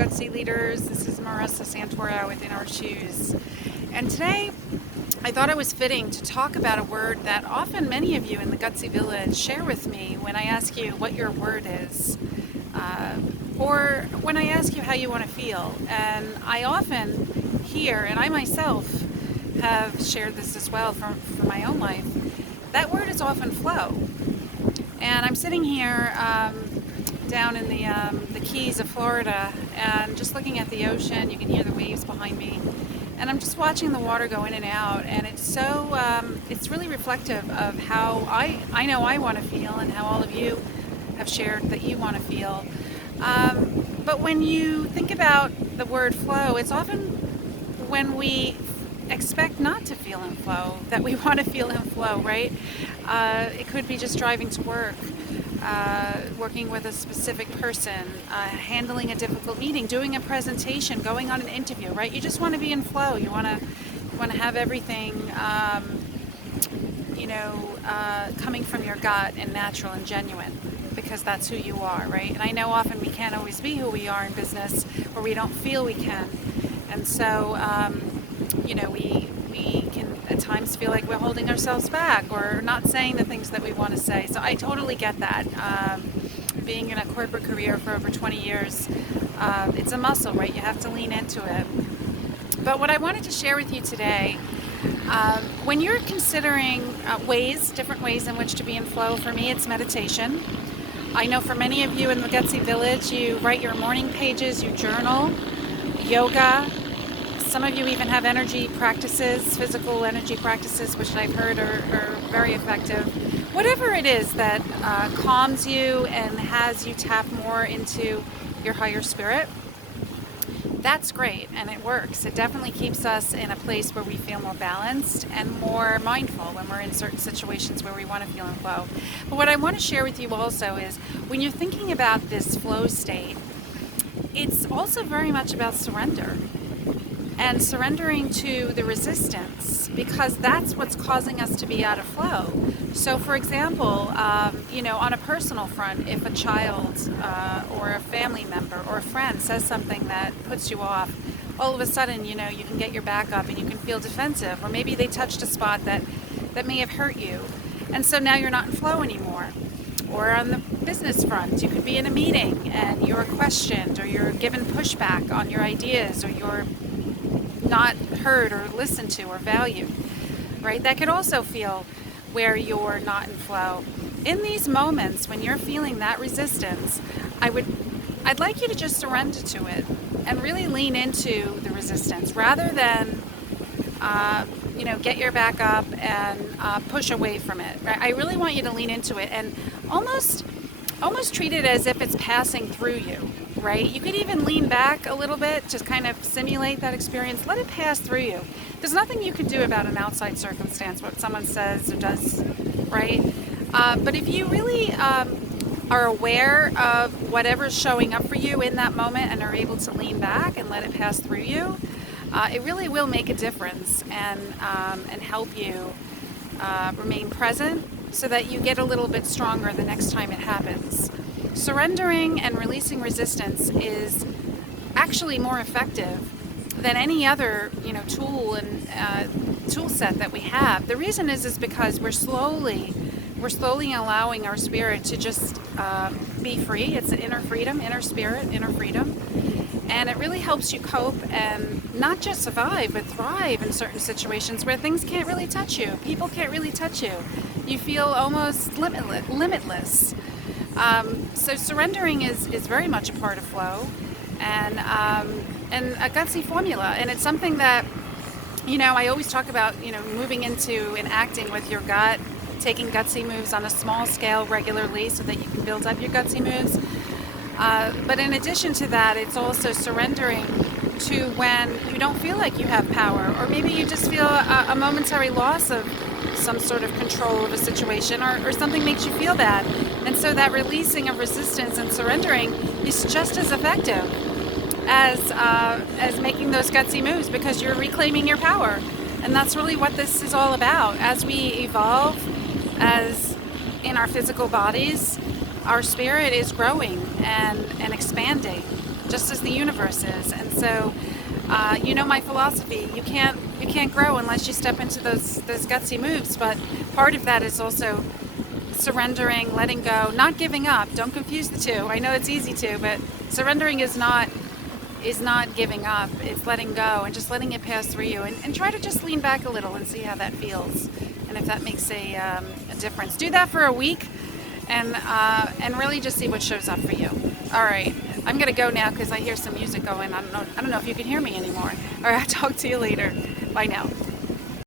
Gutsy Leaders. This is Marissa Santoro with In Our Shoes. And today, I thought it was fitting to talk about a word that often many of you in the Gutsy Village share with me when I ask you what your word is, or when I ask you how you want to feel. And I often hear, and I myself have shared this as well for my own life, that word is often flow. And I'm sitting here down in the Keys of Florida and just looking at the ocean. You can hear the waves behind me. And I'm just watching the water go in and out. And it's so, it's really reflective of how I know I want to feel and how all of you have shared that you want to feel. But when you think about the word flow, it's often when we expect not to feel in flow that we want to feel in flow, right? It could be just driving to work, working with a specific person, handling a difficult meeting, doing a presentation, going on an interview, right? You just want to be in flow. You want to have everything, coming from your gut and natural and genuine, because that's who you are, right? And I know often we can't always be who we are in business, or we don't feel we can. And so, we can at times feel like we're holding ourselves back or not saying the things that we want to say. So I totally get that. Being in a corporate career for over 20 years, it's a muscle, right? You have to lean into it. But what I wanted to share with you today, when you're considering different ways in which to be in flow, for me it's meditation. I know for many of you in the Gutsy Village, you write your morning pages, you journal, yoga. Some of you even have energy practices, physical energy practices, which I've heard are very effective. Whatever it is that calms you and has you tap more into your higher spirit, that's great, and it works. It definitely keeps us in a place where we feel more balanced and more mindful when we're in certain situations where we want to feel in flow. But what I want to share with you also is when you're thinking about this flow state, it's also very much about surrender. And surrendering to the resistance, because that's what's causing us to be out of flow. So for example, on a personal front, if a child or a family member or a friend says something that puts you off, all of a sudden, you can get your back up and you can feel defensive, or maybe they touched a spot that may have hurt you. And so now you're not in flow anymore. Or on the business front, you could be in a meeting and you're questioned, or you're given pushback on your ideas, or you're not heard or listened to or valued, right? That could also feel where you're not in flow. In these moments when you're feeling that resistance, I'd like you to just surrender to it and really lean into the resistance rather than get your back up and push away from it, right? I really want you to lean into it and almost treat it as if it's passing through you, right? You could even lean back a little bit, just kind of simulate that experience. Let it pass through you. There's nothing you can do about an outside circumstance, what someone says or does, right? But if you really are aware of whatever's showing up for you in that moment and are able to lean back and let it pass through you, it really will make a difference and help you remain present so that you get a little bit stronger the next time it happens. Surrendering and releasing resistance is actually more effective than any other, tool and tool set that we have. The reason is because we're slowly allowing our spirit to just be free. It's an inner freedom, inner spirit, inner freedom. And it really helps you cope and not just survive, but thrive in certain situations where things can't really touch you. People can't really touch you. You feel almost limitless. So surrendering is very much a part of flow and a gutsy formula. And it's something that, I always talk about, moving into and acting with your gut, taking gutsy moves on a small scale regularly so that you can build up your gutsy moves. But in addition to that, it's also surrendering to when you don't feel like you have power, or maybe you just feel a momentary loss of some sort of control of a situation, or something makes you feel bad. And so that releasing of resistance and surrendering is just as effective as making those gutsy moves, because you're reclaiming your power. And that's really what this is all about. As we evolve, as in our physical bodies, our spirit is growing and expanding. just as the universe is. And so, you know my philosophy. You can't grow unless you step into those gutsy moves. But part of that is also surrendering, letting go, not giving up. Don't confuse the two. I know it's easy to, but surrendering is not giving up. It's letting go and just letting it pass through you, and try to just lean back a little and see how that feels, and if that makes a difference. Do that for a week, and really just see what shows up for you. All right, I'm gonna go now because I hear some music going. I don't know if you can hear me anymore. All right, I'll talk to you later. Bye now.